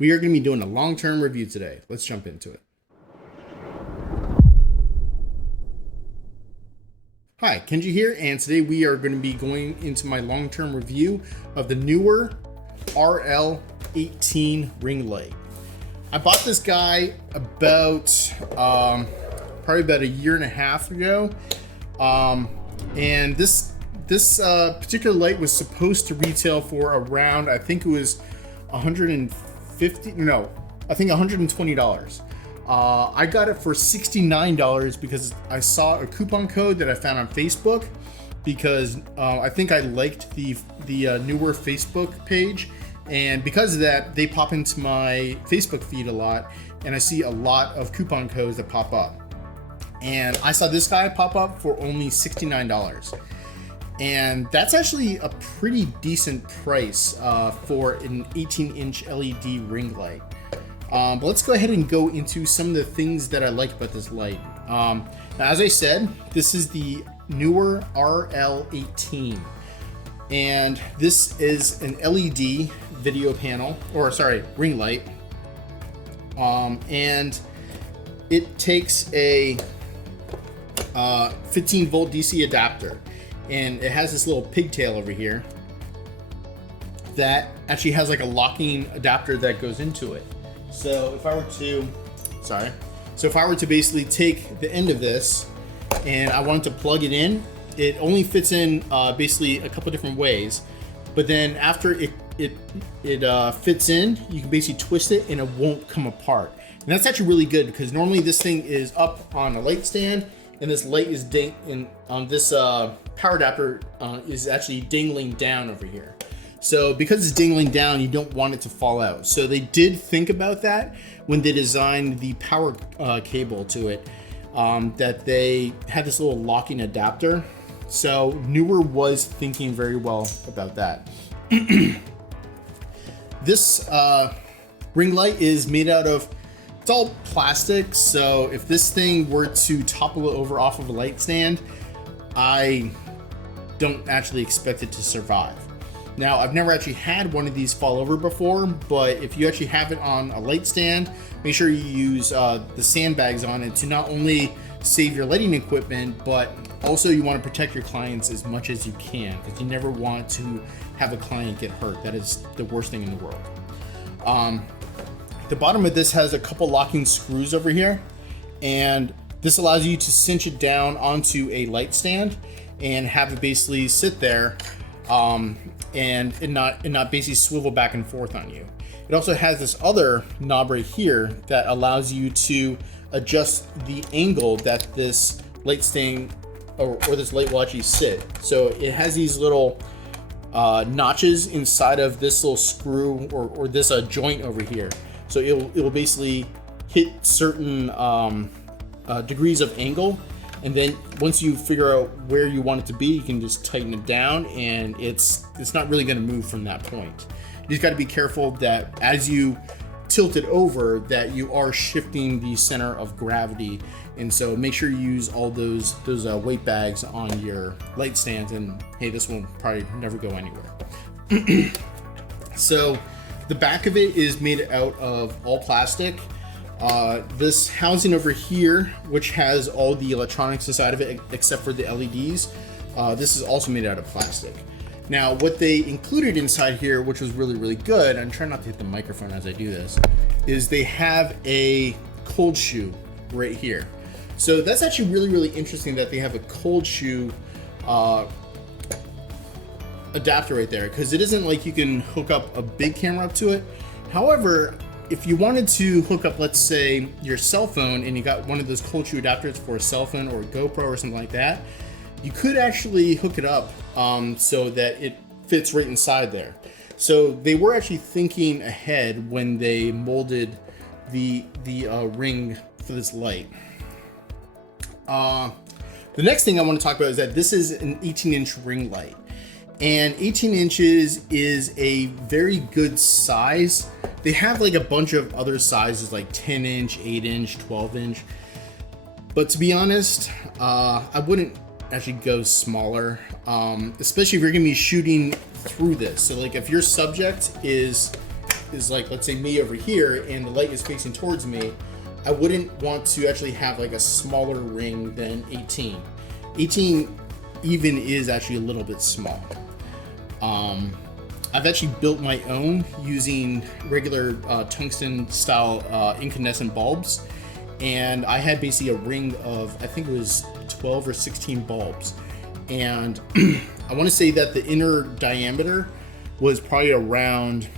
We are going to be doing a long-term review today. Let's jump into it. Hi, Kenji here, and today we are going to be going into my long-term review of the Neewer RL-18 Ring Light. I bought this guy about probably about a year and a half ago, and this particular light was supposed to retail for around, I think it was $120. I got it for $69 because I saw a coupon code that I found on Facebook, because I think I liked the Neewer Facebook page, and because of that, they pop into my Facebook feed a lot, and I see a lot of coupon codes that pop up. And I saw this guy pop up for only $69. And that's actually a pretty decent price for an 18-inch LED ring light. But let's go ahead and go into some of the things that I like about this light. Now, as I said, this is the Neewer RL-18, and this is an LED video panel, or sorry, ring light. And it takes a 15-volt DC adapter, and it has this little pigtail over here that actually has like a locking adapter that goes into it. So if I were to basically take the end of this and I wanted to plug it in, it only fits in basically a couple different ways. But then after it fits in, you can basically twist it and it won't come apart. And that's actually really good, because normally this thing is up on a light stand, and this light is this power adapter is actually dangling down over here. So because it's dangling down, you don't want it to fall out. So they did think about that when they designed the power cable to it, that they had this little locking adapter. So Neewer was thinking very well about that. This ring light is made out of, it's all plastic. So if this thing were to topple over off of a light stand, I don't actually expect it to survive. Now, I've never actually had one of these fall over before, but if you actually have it on a light stand, make sure you use the sandbags on it to not only save your lighting equipment, but also you want to protect your clients as much as you can, because you never want to have a client get hurt. That is the worst thing in the world. The bottom of this has a couple locking screws over here, and this allows you to cinch it down onto a light stand and have it basically sit there and not basically swivel back and forth on you. It also has this other knob right here that allows you to adjust the angle that this light stand or this light will actually sit. So it has these little notches inside of this little screw or this joint over here. So it will basically hit certain degrees of angle, and then once you figure out where you want it to be, you can just tighten it down, and it's not really going to move from that point. You just got to be careful that as you tilt it over, that you are shifting the center of gravity, and so make sure you use all those weight bags on your light stands. And hey, this will probably never go anywhere. So the back of it is made out of all plastic. This housing over here, which has all the electronics inside of it except for the LEDs, this is also made out of plastic. Now, what they included inside here, which was really, really good, I'm trying not to hit the microphone as I do this, is they have a cold shoe right here. So that's actually really, really interesting that they have a cold shoe adapter right there, because it isn't like you can hook up a big camera up to it. However, if you wanted to hook up, let's say, your cell phone, and you got one of those cold shoe adapters for a cell phone or a GoPro or something like that, you could actually hook it up so that it fits right inside there. So they were actually thinking ahead when they molded the ring for this light. The next thing I want to talk about is that this is an 18-inch ring light. And 18 inches is a very good size. They have like a bunch of other sizes like 10 inch, 8 inch, 12 inch. But to be honest, I wouldn't actually go smaller, especially if you're gonna be shooting through this. So like if your subject is is like, let's say me over here and the light is facing towards me, I wouldn't want to actually have like a smaller ring than 18. 18 even is actually a little bit small. I've actually built my own using regular tungsten style incandescent bulbs, and I had basically a ring of, I think it was 12 or 16 bulbs, and I want to say that the inner diameter was probably around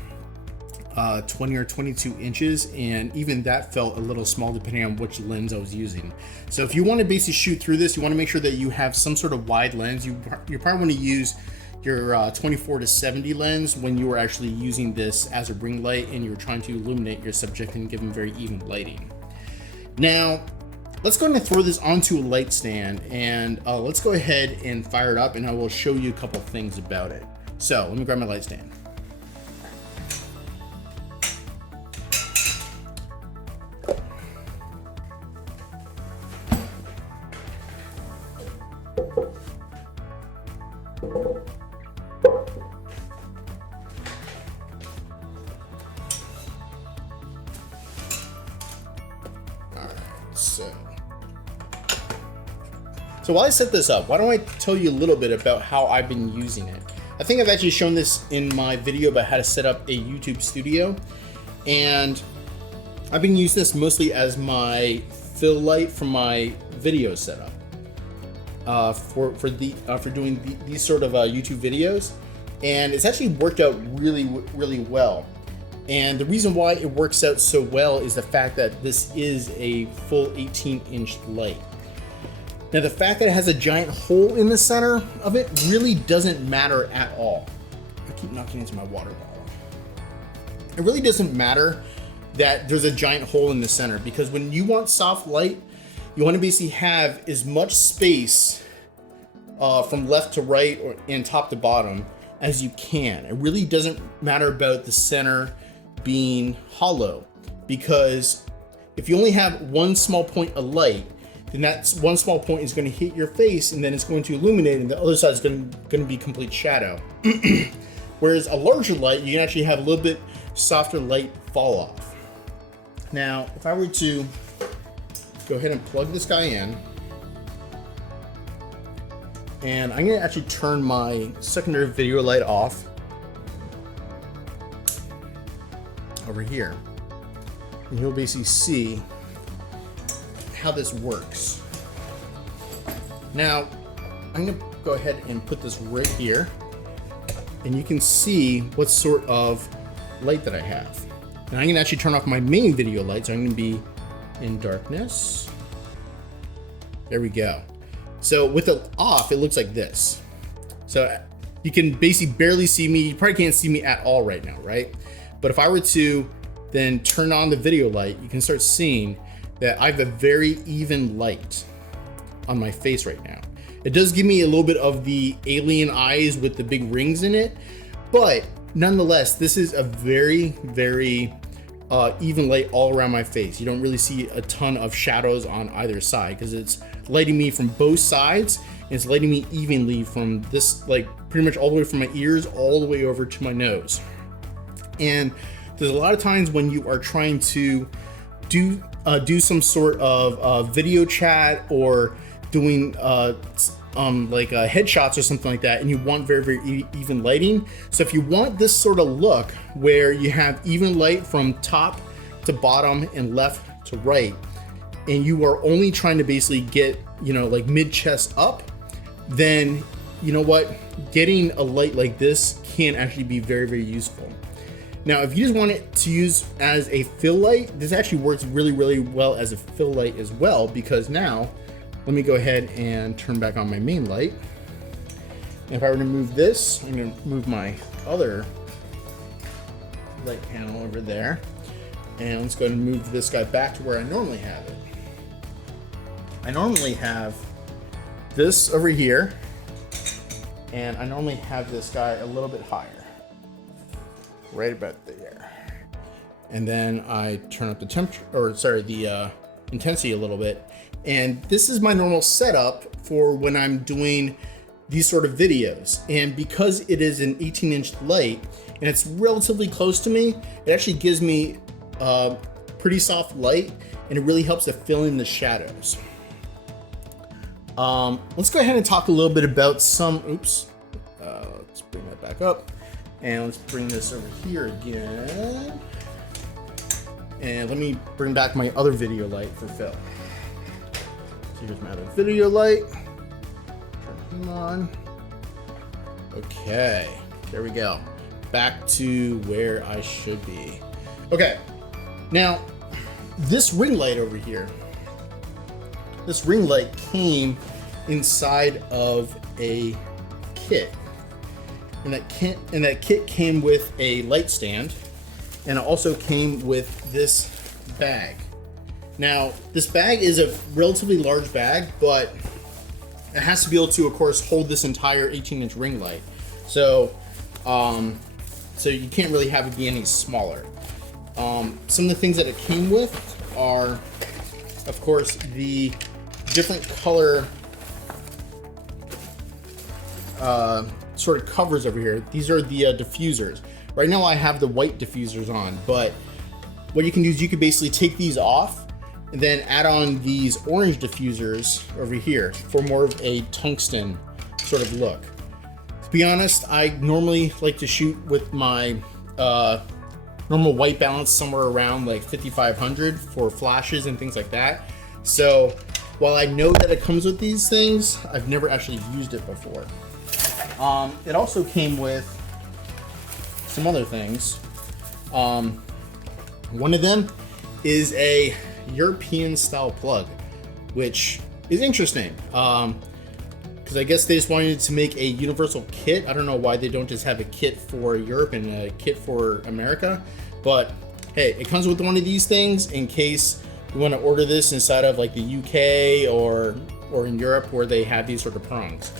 20 or 22 inches, and even that felt a little small depending on which lens I was using. So if you want to basically shoot through this, you want to make sure that you have some sort of wide lens. You probably want to use your 24 to 70 lens when you are actually using this as a ring light and you're trying to illuminate your subject and give them very even lighting. Now, let's go ahead and throw this onto a light stand, and let's go ahead and fire it up, and I will show you a couple things about it. So let me grab my light stand. So while I set this up, why don't I tell you a little bit about how I've been using it. I think I've actually shown this in my video about how to set up a YouTube studio, and I've been using this mostly as my fill light for my video setup for doing these sort of YouTube videos, and it's actually worked out really well. And the reason why it works out so well is the fact that this is a full 18-inch light. Now, the fact that it has a giant hole in the center of it really doesn't matter at all. I keep knocking into my water bottle. It really doesn't matter that there's a giant hole in the center, because when you want soft light, you want to basically have as much space from left to right and top to bottom as you can. It really doesn't matter about the center being hollow, because if you only have one small point of light, then that one small point is going to hit your face, and then it's going to illuminate, and the other side is going to be complete shadow. Whereas a larger light, you can actually have a little bit softer light fall off. Now, if I were to go ahead and plug this guy in, and I'm going to actually turn my secondary video light off over here, and you'll basically see how this works. Now, I'm gonna go ahead and put this right here, and you can see what sort of light that I have. And I'm gonna actually turn off my main video light, so I'm gonna be in darkness. There we go. So with it off, it looks like this. So you can basically barely see me. You probably can't see me at all right now, right? But if I were to then turn on the video light, you can start seeing that I have a very even light on my face right now. It does give me a little bit of the alien eyes with the big rings in it, but nonetheless, this is a very even light all around my face. You don't really see a ton of shadows on either side, because it's lighting me from both sides, and it's lighting me evenly from this, like pretty much all the way from my ears all the way over to my nose. And there's a lot of times when you are trying to do some sort of video chat or doing like headshots or something like that, and you want very even lighting. So if you want this sort of look where you have even light from top to bottom and left to right, and you are only trying to basically get, you know, like mid chest up, then you know what, getting a light like this can actually be very useful. Now, if you just want it to use as a fill light, this actually works really well as a fill light as well, because now, let me go ahead and turn back on my main light. And if I were to move this, I'm going to move my other light panel over there. And let's go ahead and move this guy back to where I normally have it. I normally have this over here, and I normally have this guy a little bit higher. Right about there. And then I turn up the the intensity a little bit. And this is my normal setup for when I'm doing these sort of videos. And because it is an 18-inch light and it's relatively close to me, it actually gives me pretty soft light, and it really helps to fill in the shadows. Let's go ahead and talk a little bit about some, let's bring that back up, and let's bring this over here again. And let me bring back my other video light for Phil. So here's my other video light. Turn him on. Okay, there we go. Back to where I should be. Okay, now this ring light over here, this ring light came inside of a kit. And that kit came with a light stand, and it also came with this bag. Now, this bag is a relatively large bag, but it has to be able to, of course, hold this entire 18-inch ring light. So, so you can't really have it be any smaller. Some of the things that it came with are, of course, the different color sort of covers over here. These are the diffusers. Right now I have the white diffusers on, but what you can do is you can basically take these off and then add on these orange diffusers over here for more of a tungsten sort of look. To be honest, I normally like to shoot with my normal white balance somewhere around like 5500 for flashes and things like that. So while I know that it comes with these things, I've never actually used it before. It also came with some other things. One of them is a European style plug, which is interesting. Because I guess they just wanted to make a universal kit. I don't know why they don't just have a kit for Europe and a kit for America, but hey, it comes with one of these things in case you want to order this inside of like the UK or in Europe where they have these sort of prongs.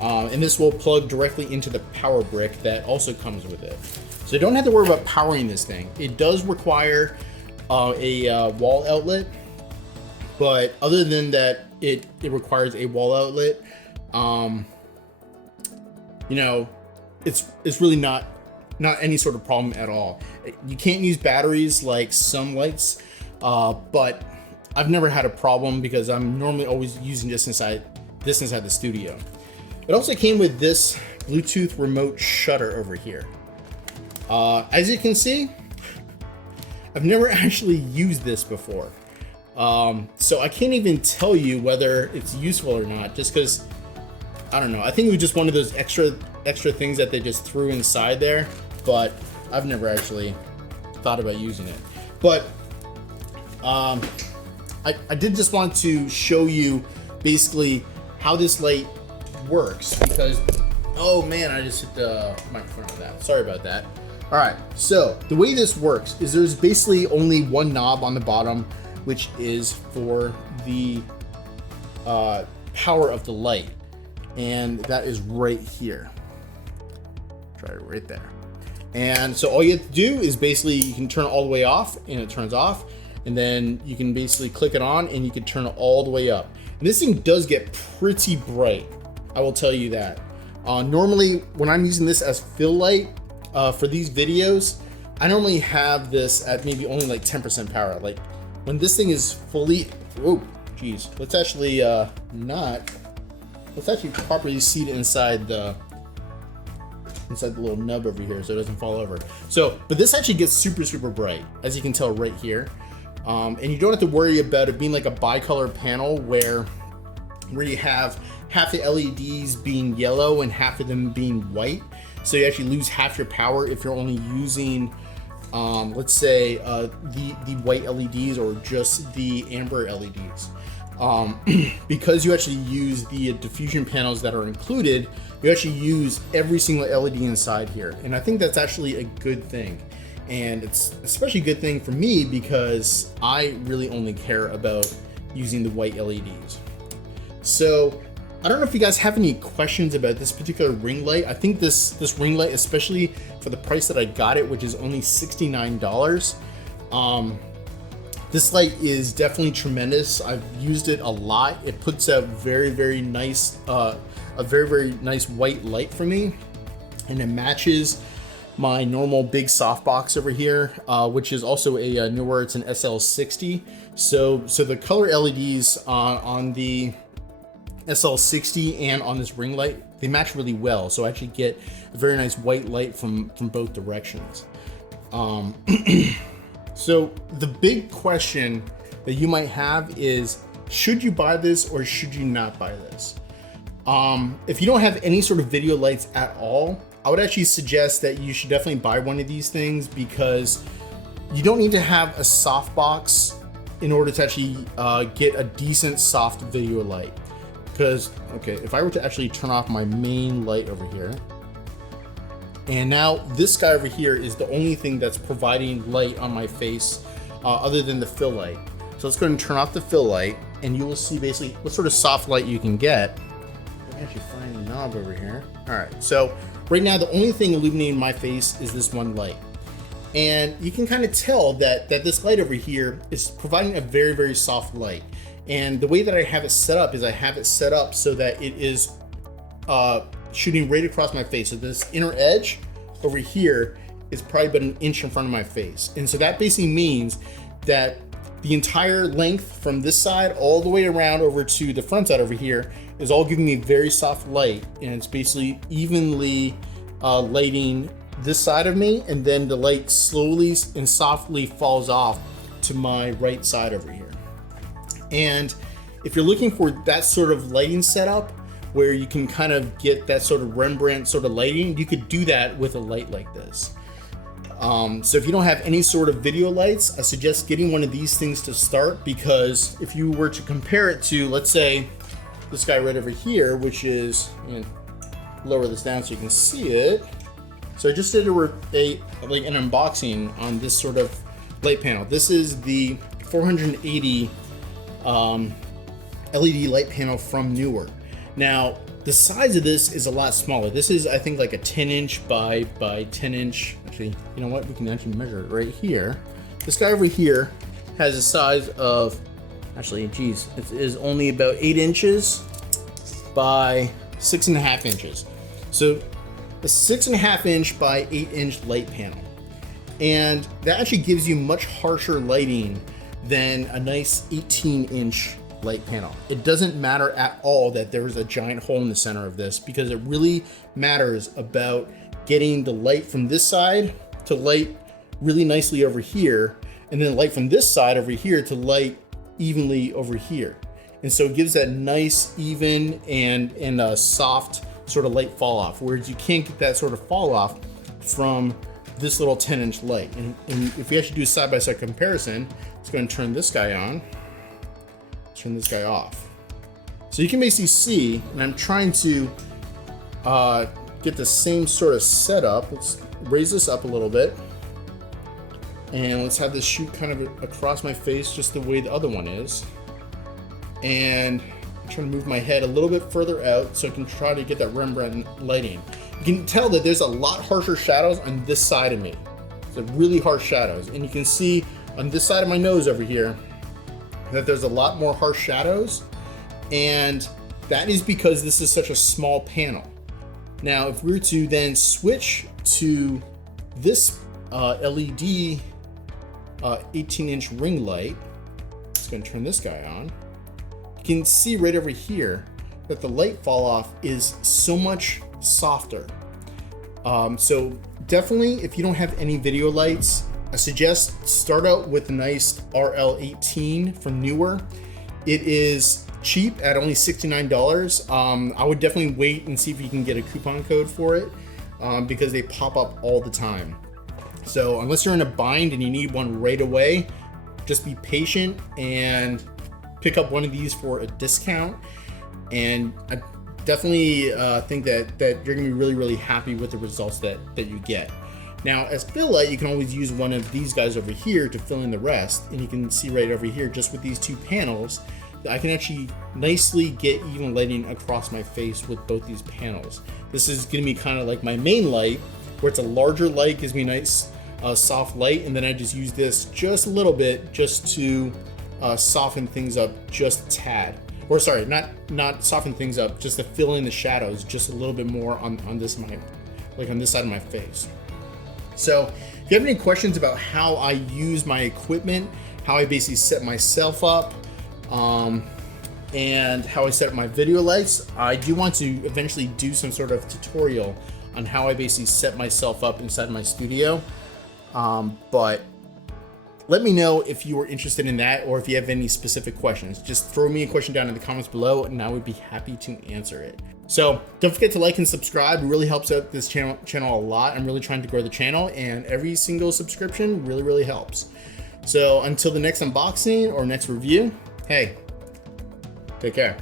And this will plug directly into the power brick that also comes with it. So you don't have to worry about powering this thing. It does require a wall outlet, but other than that, it requires a wall outlet. You know, it's really not any sort of problem at all. You can't use batteries like some lights, but I've never had a problem because I'm normally always using this inside the studio. It also came with this Bluetooth remote shutter over here. As you can see, I've never actually used this before. So I can't even tell you whether it's useful or not, just because, I don't know. I think it was just one of those extra things that they just threw inside there, but I've never actually thought about using it. But I did just want to show you basically how this light works, because, oh man, I just hit the microphone with that. Sorry about that. All right, so the way this works is there's basically only one knob on the bottom, which is for the power of the light, and that is right here. Try it right there. And so all you have to do is basically you can turn it all the way off, and it turns off, and then you can basically click it on, and you can turn it all the way up. And this thing does get pretty bright, I will tell you that. Normally, when I'm using this as fill light for these videos, I normally have this at maybe only like 10% power. Like when this thing is fully, oh, geez, let's actually properly seat it inside the little nub over here so it doesn't fall over. So, but this actually gets super bright, as you can tell right here. And you don't have to worry about it being like a bicolor panel where you have half the LEDs being yellow and half of them being white. So you actually lose half your power if you're only using, let's say, the white LEDs or just the amber LEDs. Because you actually use the diffusion panels that are included, you actually use every single LED inside here. And I think that's actually a good thing. And it's especially a good thing for me because I really only care about using the white LEDs. So I don't know if you guys have any questions about this particular ring light. I think this ring light, especially for the price that I got it, which is only $69, this light is definitely tremendous. I've used it a lot. It puts out very nice a very, very nice white light for me, and it matches my normal big softbox over here, which is also a Neewer. It's an SL60. So the color LEDs on the SL60 and on this ring light, they match really well. So I actually get a very nice white light from both directions. So the big question that you might have is, should you buy this or should you not buy this? If you don't have any sort of video lights at all, I would actually suggest that you should definitely buy one of these things, because you don't need to have a softbox in order to actually get a decent soft video light. Because, okay, if I were to actually turn off my main light over here, and now this guy over here is the only thing that's providing light on my face other than the fill light. So let's go ahead and turn off the fill light, and you will see basically what sort of soft light you can get. Let me actually find the knob over here. All right, so right now the only thing illuminating my face is this one light. And you can kind of tell that this light over here is providing a very, very soft light. And the way that I have it set up is I have it set up so that it is shooting right across my face. So this inner edge over here is probably about an inch in front of my face. And so that basically means that the entire length from this side all the way around over to the front side over here is all giving me very soft light, and it's basically evenly lighting this side of me, and then the light slowly and softly falls off to my right side over here. And if you're looking for that sort of lighting setup where you can kind of get that sort of Rembrandt sort of lighting, you could do that with a light like this. So if you don't have any sort of video lights, I suggest getting one of these things to start, because if you were to compare it to, let's say, this guy right over here, which is, I'm gonna lower this down so you can see it. So I just did an unboxing on this sort of light panel. This is the 480 LED light panel from Neewer. Now, the size of this is a lot smaller. This is, I think, like a 10-inch by 10-inch. Actually, you know what? We can actually measure it right here. This guy over here has a size of, actually, geez, it is only about 8 inches by 6.5 inches. So a 6.5 inch by 8 inch light panel. And that actually gives you much harsher lighting than a nice 18-inch light panel. It doesn't matter at all that there is a giant hole in the center of this, because it really matters about getting the light from this side to light really nicely over here, and then light from this side over here to light evenly over here. And so it gives that nice, even and a soft sort of light fall off, whereas you can't get that sort of fall off from this little 10-inch light. And if we actually do a side-by-side comparison, let's go and turn this guy on, turn this guy off. So you can basically see, and I'm trying to get the same sort of setup. Let's raise this up a little bit, and let's have this shoot kind of across my face just the way the other one is. And I'm trying to move my head a little bit further out so I can try to get that Rembrandt lighting. You can tell that there's a lot harsher shadows on this side of me. It's a really harsh shadows. And you can see on this side of my nose over here that there's a lot more harsh shadows. And that is because this is such a small panel. Now, if we were to then switch to this LED 18-inch ring light, just gonna turn this guy on. You can see right over here that the light fall off is so much softer. So definitely, if you don't have any video lights, I suggest start out with a nice RL-18 from Neewer. It is cheap at only $69. I would definitely wait and see if you can get a coupon code for it, because they pop up all the time. So unless you're in a bind and you need one right away, just be patient and pick up one of these for a discount. And I definitely think that you're gonna be really, really happy with the results that you get. Now, as fill light, you can always use one of these guys over here to fill in the rest. And you can see right over here, just with these two panels, that I can actually nicely get even lighting across my face with both these panels. This is gonna be kind of like my main light, where it's a larger light, gives me nice soft light, and then I just use this just a little bit just to soften things up just a tad. or sorry, not soften things up, just to fill in the shadows just a little bit more on this on this side of my face. So if you have any questions about how I use my equipment, how I basically set myself up, and how I set up my video lights, I do want to eventually do some sort of tutorial on how I basically set myself up inside my studio. But let me know if you are interested in that, or if you have any specific questions. Just throw me a question down in the comments below and I would be happy to answer it. So don't forget to like and subscribe. It really helps out this channel a lot. I'm really trying to grow the channel, and every single subscription really helps. So until the next unboxing or next review, hey, take care.